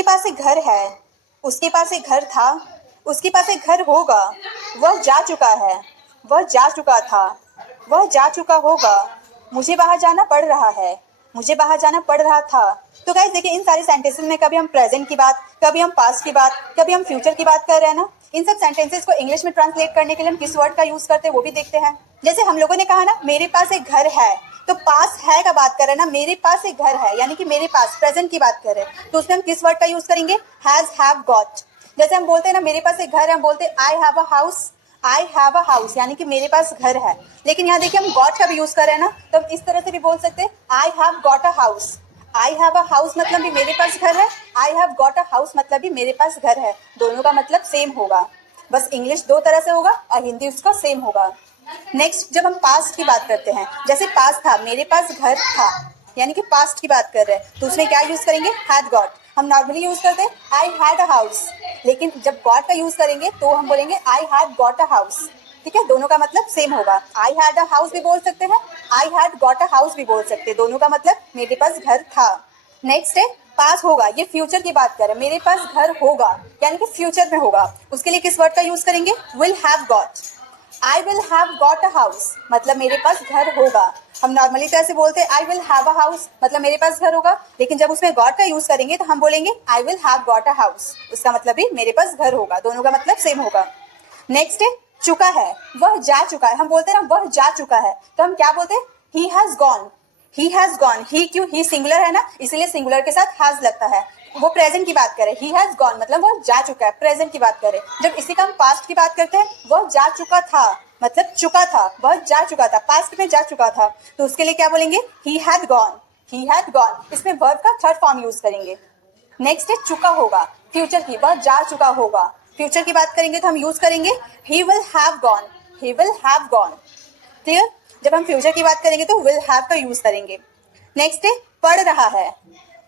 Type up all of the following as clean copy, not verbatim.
उसके पास एक घर है, उसके पास एक घर था, उसके पास एक घर होगा, वह जा चुका है, वह जा चुका था, वह जा चुका होगा, मुझे बाहर जाना पड़ रहा है, मुझे बाहर जाना पड़ रहा था। तो गाइस देखिए, इन सारे सेंटेंसेस में कभी हम प्रेजेंट की बात, कभी हम पास्ट की बात, कभी हम फ्यूचर की बात कर रहे हैं ना। इन सब सेंटेंसेस को इंग्लिश में ट्रांसलेट करने के लिए हम किस वर्ड का यूज करते हैं वो भी देखते हैं। जैसे हम लोगों ने कहा ना, मेरे पास एक घर है, तो पास है का बात कर रहे हैं ना, मेरे पास एक घर है यानी कि मेरे पास प्रेजेंट की बात कर रहे हैं, तो उसमें हम किस वर्ड का यूज करेंगे? Has, have, got. जैसे हम बोलते हैं ना, मेरे पास एक घर है, हम बोलते हैं I have a house, I have a house यानी कि मेरे पास घर है। लेकिन यहाँ देखिए हम गॉट का भी यूज कर रहे हैं ना, तो हम इस तरह से भी बोल सकते हैं I have got a house. I have a house मतलब भी मेरे पास घर है, I have got a house मतलब भी मेरे पास घर है। दोनों का मतलब सेम होगा, बस इंग्लिश दो तरह से होगा और हिंदी उसका सेम होगा। नेक्स्ट, जब हम पास्ट की बात करते हैं, जैसे पास्ट था, मेरे पास घर था यानी कि पास्ट की बात कर रहे हैं, तो उसमें क्या यूज करेंगे? Had got. हम नॉर्मली यूज करते हैं आई हैड अ हाउस, लेकिन जब गॉट का यूज करेंगे तो हम बोलेंगे I had got a house. ठीक है, दोनों का मतलब सेम होगा। आई हैड अ हाउस भी बोल सकते हैं, I had got a house भी बोल सकते हैं, दोनों का मतलब मेरे पास घर था। नेक्स्ट है पास होगा, ये फ्यूचर की बात कर रहे हैं, मेरे पास घर होगा यानी कि फ्यूचर में होगा। उसके लिए किस वर्ड का यूज करेंगे? Will have got. I will have got a house मतलब मेरे पास घर होगा। हम नॉर्मली तो ऐसे बोलते हैं आई विल हैव अ हाउस मतलब मेरे पास घर होगा, लेकिन जब उसमें गॉट का यूज करेंगे तो हम बोलेंगे I will have got a house, उसका मतलब भी मेरे पास घर होगा। दोनों का मतलब सेम होगा। नेक्स्ट है चुका है, वह जा चुका है। हम बोलते हैं ना वह जा चुका है, तो हम क्या बोलते हैं? He has gone. He has gone, he क्यों? ही सिंगुलर है ना, इसलिए सिंगुलर के साथ हैज लगता है। वो प्रेजेंट की बात करें, ही हैज गॉन मतलब वो जा चुका है, प्रेजेंट की बात करें। जब इसी का हम पास्ट की बात करते हैं, वह जा चुका था मतलब चुका था, वह जा चुका था, पास्ट में जा चुका था, तो उसके लिए क्या बोलेंगे? He had gone, he had gone. इसमें वर्ब का थर्ड फॉर्म यूज करेंगे। नेक्स्ट है चुका होगा, फ्यूचर की, वह जा चुका होगा। फ्यूचर की बात करेंगे तो हम यूज करेंगे ही will have gone, he will have gone. Clear? जब हम फ्यूचर की बात करेंगे तो विल हैव का यूज करेंगे। नेक्स्ट है पढ़ रहा है,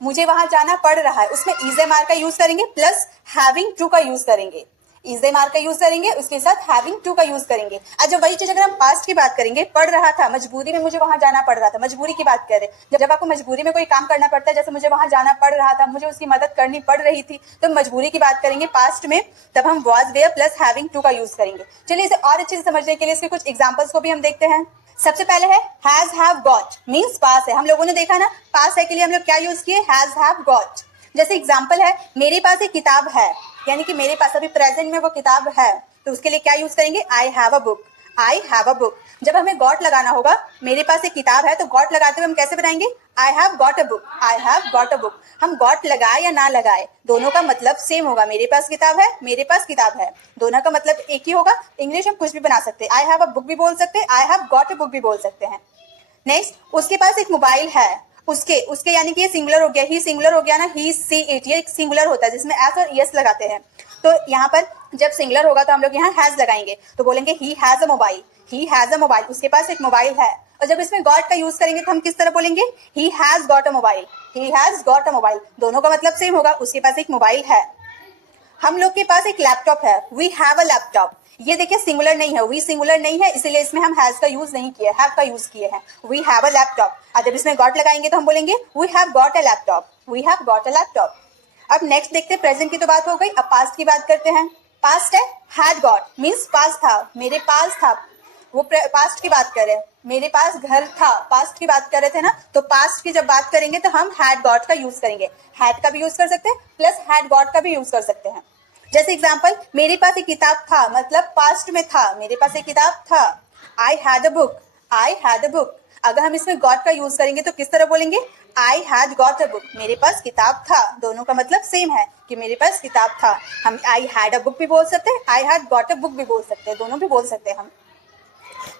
मुझे वहां जाना पड़ रहा है, उसमें इज एम आर का यूज करेंगे प्लस हैविंग टू का यूज करेंगे। इज एम आर का यूज करेंगे, उसके साथ हैविंग टू का यूज करेंगे। आज जब वही चीज अगर हम पास्ट की बात करेंगे, पढ़ रहा था, मजबूरी में मुझे वहां जाना पड़ रहा था, मजबूरी की बात करें, जब आपको मजबूरी में कोई काम करना पड़ता है, जैसे मुझे वहां जाना पड़ रहा था, मुझे उसकी मदद करनी पड़ रही थी, तो मजबूरी की बात करेंगे पास्ट में, तब हम was were plus having to का यूज करेंगे। चलिए इसे और अच्छे से समझने के लिए इसके कुछ एग्जाम्पल्स को भी हम देखते हैं। सबसे पहले है हैज हैव गॉट, मीन्स पास है। हम लोगों ने देखा ना, पास है के लिए हम लोग क्या यूज किए? Has have got. जैसे एग्जाम्पल है मेरे पास एक किताब है, यानी कि मेरे पास अभी प्रेजेंट में वो किताब है, तो उसके लिए क्या यूज करेंगे? I have a book, I have a book. जब हमें गॉट लगाना होगा, मेरे पास एक किताब है, तो गॉट लगाते हुए हम कैसे बनाएंगे? I have got a book, I have got a book. हम गॉट लगाए या ना लगाए, दोनों का मतलब सेम होगा। मेरे पास किताब है, मेरे पास किताब है, दोनों का मतलब एक ही होगा। इंग्लिश हम कुछ भी बना सकते हैं, आई हैव अ बुक भी बोल सकते हैं, I have got a book भी बोल सकते हैं। नेक्स्ट, उसके पास एक मोबाइल है, उसके उसके यानी कि ये सिंगुलर हो गया, ही सिंगुलर हो गया ना, ही सी इट, ये सिंगुलर होता है जिसमें एस और एस लगाते हैं। तो यहाँ पर जब सिंगुलर होगा तो हम लोग यहाँ हैज लगाएंगे, तो बोलेंगे he has a mobile, he has a mobile, उसके पास एक मोबाइल है। और जब इसमें गॉट का यूज करेंगे तो हम किस तरह बोलेंगे? He has got a mobile, he has got a mobile, दोनों का मतलब सेम होगा, उसके पास एक मोबाइल है। हम लोग के पास एक लैपटॉप है, वी हैव अ लैपटॉप। ये देखिए सिंगुलर नहीं है, वी सिंगुलर नहीं है, इसीलिए इसमें हम हैज का यूज नहीं किया, हैव का यूज किए हैं। We have a laptop. और जब इसमें गॉट लगाएंगे तो हम बोलेंगे we have got a laptop, we have got a laptop. अब नेक्स्ट देखते हैं, प्रेजेंट की तो बात हो गई, अब पास्ट की बात करते हैं। पास्ट है हैड गॉट, मीन्स पास था, मेरे पास था, वो पास्ट की बात कर रहे हैं। मेरे पास घर था, पास्ट की बात कर रहे थे ना, तो पास्ट की जब बात करेंगे तो हम हैड गॉट का यूज करेंगे। हैड का भी यूज कर सकते हैं प्लस हैड गॉट का भी यूज कर सकते हैं। जैसे एग्जाम्पल, मेरे पास एक किताब था मतलब पास्ट में था, मेरे पास एक किताब था। I had a book, I had a book. अगर हम इसमें गॉट का यूज करेंगे तो किस तरह बोलेंगे? I had got a book, मेरे पास किताब था, दोनों का मतलब सेम है कि मेरे पास किताब था। हम आई हैड अ बुक भी बोल सकते हैं, I had got a book भी बोल सकते हैं, दोनों भी बोल सकते हैं हम।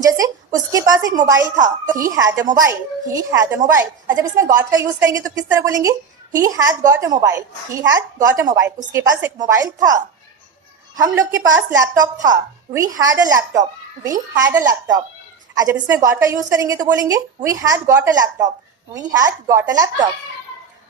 जैसे उसके पास एक मोबाइल था, तो he had a mobile, he had a mobile. और जब इसमें गॉट का यूज करेंगे तो किस तरह बोलेंगे? He had got a mobile, he had got a mobile, उसके पास एक मोबाइल था। हम लोग के पास लैपटॉप था, we had a laptop, we had a laptop. और जब इसमें गॉट का यूज करेंगे तो बोलेंगे we had got a laptop, we had got a laptop.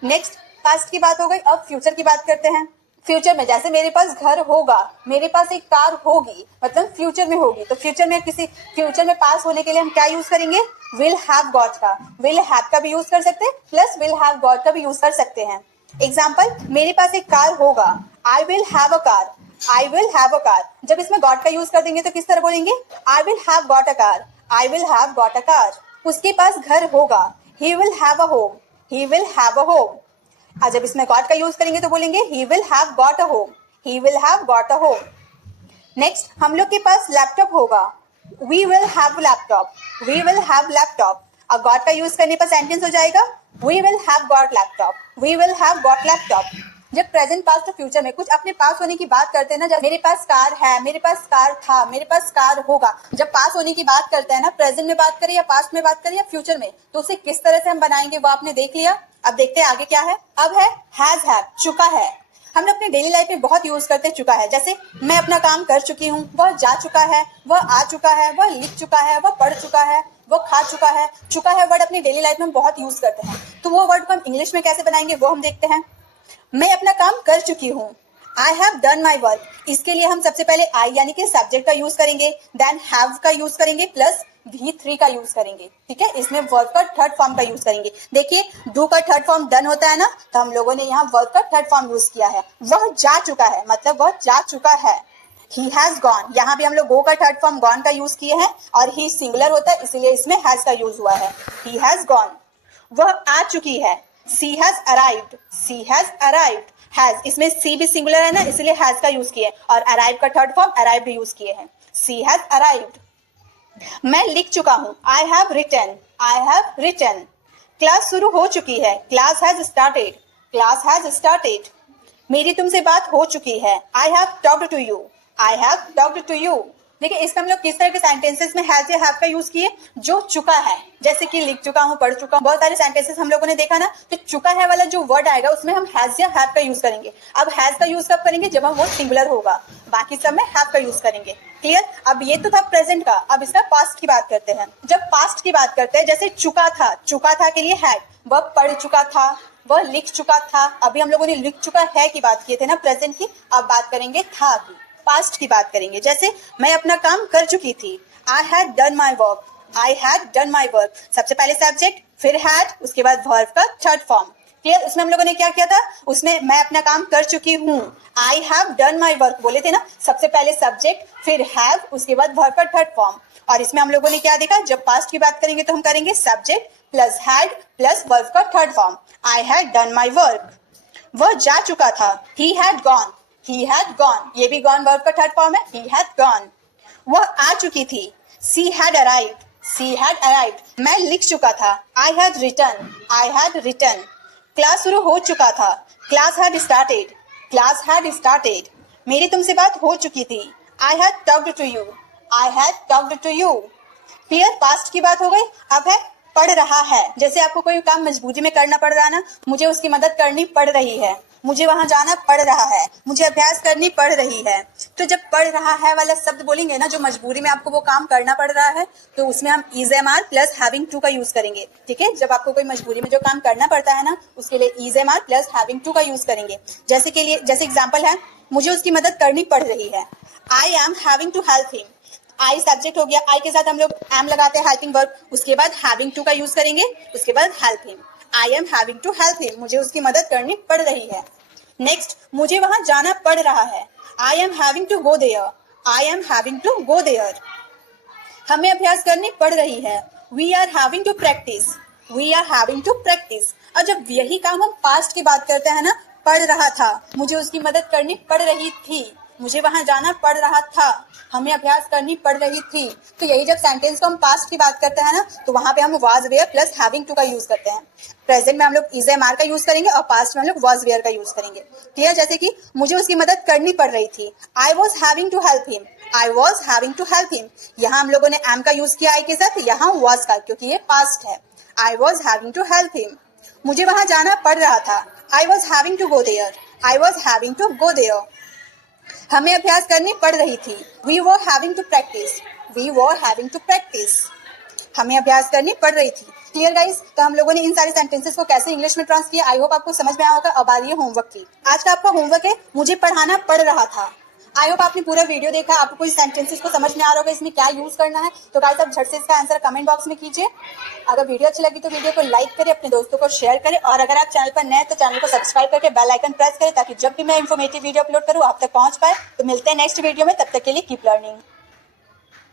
Next, past की बात हो गई, अब फ्यूचर की बात करते हैं। फ्यूचर में जैसे मेरे पास घर होगा, मेरे पास एक कार होगी, मतलब फ्यूचर में होगी, तो फ्यूचर में किसी फ्यूचर में पास होने के लिए हम क्या यूज करेंगे? विल हैव गॉट का, विल हैव का भी यूज कर सकते हैं प्लस विल हैव गॉट का भी यूज कर सकते हैं। एग्जाम्पल, मेरे पास एक कार होगा, आई will have a car, I will have a car. जब इसमें गॉट का यूज कर देंगे तो किस तरह बोलेंगे, I will have got a car, I will have got a car. उसके पास घर होगा, he will have a home, he will have a home. जब इसमें गॉट का यूज करेंगे तो बोलेंगे he will have got a home, he will have got a home. Next, हम लोग के पास लैपटॉप होगा, we will have laptop, we will have laptop. अब गॉट का यूज करने पर सेंटेंस हो जाएगा we will have got laptop, we will have got laptop. जब प्रेजेंट, पास्ट और फ्यूचर में कुछ अपने पास होने की बात करते हैं ना, जब मेरे पास कार है, मेरे पास कार था, मेरे पास कार होगा, जब पास होने की बात करते हैं ना, प्रेजेंट में बात करें या पास्ट में बात करें या फ्यूचर में, तो उसे किस तरह से हम बनाएंगे वो आपने देख लिया। अब देखते हैं आगे क्या है। अब है हैज हैव, चुका है। हम लोग अपनी डेली लाइफ में बहुत यूज करते हैं चुका है। जैसे मैं अपना काम कर चुकी हूँ, वह जा चुका है, वह आ चुका है, वह लिख चुका है, वह पढ़ चुका है, वह खा चुका है। चुका है वर्ड अपनी डेली लाइफ में हम बहुत यूज करते हैं, तो वो वर्ड को हम इंग्लिश में कैसे बनाएंगे वो हम देखते हैं। मैं अपना काम कर चुकी हूँ, I have done my work. इसके लिए हम सबसे पहले आई यानी कि सब्जेक्ट का यूज करेंगे, देन हैव का यूज करेंगे, प्लस V3 का यूज करेंगे। ठीक है, इसमें वर्ब का थर्ड फॉर्म का यूज करेंगे। देखिए, डू का थर्ड फॉर्म डन होता है ना, तो हम लोगों ने यहाँ वर्ब का थर्ड फॉर्म यूज किया है। वह जा चुका है, मतलब वह जा चुका है। ही हैज गॉन, यहाँ भी हम लोग गो का थर्ड फॉर्म गॉन का यूज किए हैं, और ही सिंगुलर होता है इसलिए इसमें हैज का यूज हुआ है। ही हैज गॉन, वह आ चुकी है। She has arrived, she has arrived. Has, इसमें सी भी सिंगुलर है ना, इसलिए हैज का यूज किया है, और अराइव का थर्ड फॉर्म अराइव्ड यूज किए हैं। She has arrived. मैं लिख चुका हूं, I have written, I have written. Class शुरू हो चुकी है, class has started, class has started. मेरी तुमसे बात हो चुकी है, I have talked to you, I have talked to you. देखिए, इसमें हम लोग किस तरह के सेंटेंसेस में हैज या हैव का यूज किए, जो चुका है, जैसे कि लिख चुका हूं, पढ़ चुका हूं, बहुत सारे सेंटेंसेस हम लोगों ने देखा ना, तो चुका है वाला जो वर्ड आएगा उसमें हम हैज या हैव का यूज करेंगे। अब हैज का यूज कब करेंगे, जब हम वो सिंगुलर होगा, बाकी सब में हैव का यूज करेंगे। क्लियर। अब ये तो था प्रेजेंट का, अब इसका पास्ट की बात करते हैं। जब पास्ट की बात करते हैं, जैसे चुका था, चुका था के लिए हैड, वह पढ़ चुका था, वह लिख चुका था। अभी हम लोगों ने लिख चुका है की बात की थे ना प्रेजेंट की, अब बात करेंगे था की, पास्ट की बात करेंगे। जैसे मैं अपना काम कर चुकी थी, I had done my work, I had done my work. सबसे पहले सब्जेक्ट, फिर हैड, उसके बाद वर्ब का थर्ड फॉर्म। क्लियर। उसमें हम लोगों ने क्या किया था, उसमें मैं अपना काम कर चुकी हूँ, I have done my work बोले थे ना, सबसे पहले सब्जेक्ट, फिर हैव, उसके बाद वर्ब का थर्ड फॉर्म। और इसमें हम लोगों ने क्या देखा, जब पास्ट की बात करेंगे तो हम करेंगे subject plus had plus verb का third form, I had done my work. वह जा चुका था, he had gone, he had gone, ये भी गॉन वर्ब का थर्ड फॉर्म है, ही हैड गॉन। वह आ चुकी थी, she had arrived, she had arrived. मैं लिख चुका था, I had written, I had written. Class शुरू हो चुका था, class had started, class had started. मेरी तुमसे बात हो चुकी थी, I had talked to you, I had talked to you. Clear. Past की बात हो गई। अब है पढ़ रहा है। जैसे आपको कोई काम मजबूरी में करना पड़ रहा है ना, मुझे उसकी मदद करनी पड़ रही है, मुझे वहां जाना पड़ रहा है, मुझे अभ्यास करनी पड़ रही है। तो जब पढ़ रहा है वाला शब्द बोलेंगे ना, जो मजबूरी में आपको वो काम करना पड़ रहा है, तो उसमें हम is am are plus having to का यूज करेंगे। ठीक है, जब आपको कोई मजबूरी में जो काम करना पड़ता है ना, उसके लिए is am are plus having to का यूज करेंगे। जैसे एग्जाम्पल है, मुझे उसकी मदद करनी पड़ रही है, I am having to help him. I subject हो गया, आई के साथ हम लोग एम लगाते हैं हेल्पिंग वर्ब, उसके बाद हैविंग टू का यूज करेंगे, उसके बाद help him. I am having to help him, मुझे उसकी मदद करनी पड़ रही है। नेक्स्ट, मुझे वहां जाना पड़ रहा है, I am having to go there, I am having to go there. हमें अभ्यास करनी पड़ रही है, we are having to practise, we are having to practise. और जब यही काम हम पास्ट की बात करते हैं ना, पढ़ रहा था, मुझे उसकी मदद करनी पड़ रही थी, मुझे वहां जाना पड़ रहा था, हमें अभ्यास करनी पड़ रही थी। तो यही जब सेंटेंस को हम पास्ट की बात करते हैं ना, तो वहां पे हम was were plus having to का यूज करते हैं। प्रेजेंट में हम लोग इज एम आर का यूज करेंगे और पास्ट में हम लोग वाज वेयर का यूज करेंगे। क्लियर। जैसे कि मुझे उसकी मदद करनी पड़ रही थी, I was having to help him, I was having to help him. यहाँ हम लोगों ने एम का यूज किया आई के साथ, यहाँ वॉज का, क्योंकि ये पास्ट है। I was having to help him. मुझे वहां जाना पड़ रहा था, I was having to go there, I was having to go there. हमें अभ्यास करनी पड़ रही थी, we were having to practise, we were having to practise. हमें अभ्यास करनी पड़ रही थी। Clear guys. तो हम लोगों ने इन सारे सेंटेंसेस को कैसे इंग्लिश में ट्रांस किया, आई होप आपको समझ में आया होगा। अब आ रही है होमवर्क की। आज का आपका होमवर्क है, मुझे पढ़ाना पड़ रहा था। आई होप आपने पूरा वीडियो देखा, आपको कोई सेंटेंसेस को समझ में आ रहा होगा इसमें क्या यूज करना है। तो गाइस आप झट से इसका आंसर कमेंट बॉक्स में कीजिए। अगर वीडियो अच्छी लगी तो वीडियो को लाइक करें, अपने दोस्तों को शेयर करें, और अगर आप चैनल पर नए हैं तो चैनल को सब्सक्राइब करके बेल आइकन प्रेस करें ताकि जब भी मैं इन्फॉर्मेटिव वीडियो अपलोड करूँ आप तक पहुंच पाए। तो मिलते हैं नेक्स्ट वीडियो में, तब तक के लिए कीप लर्निंग।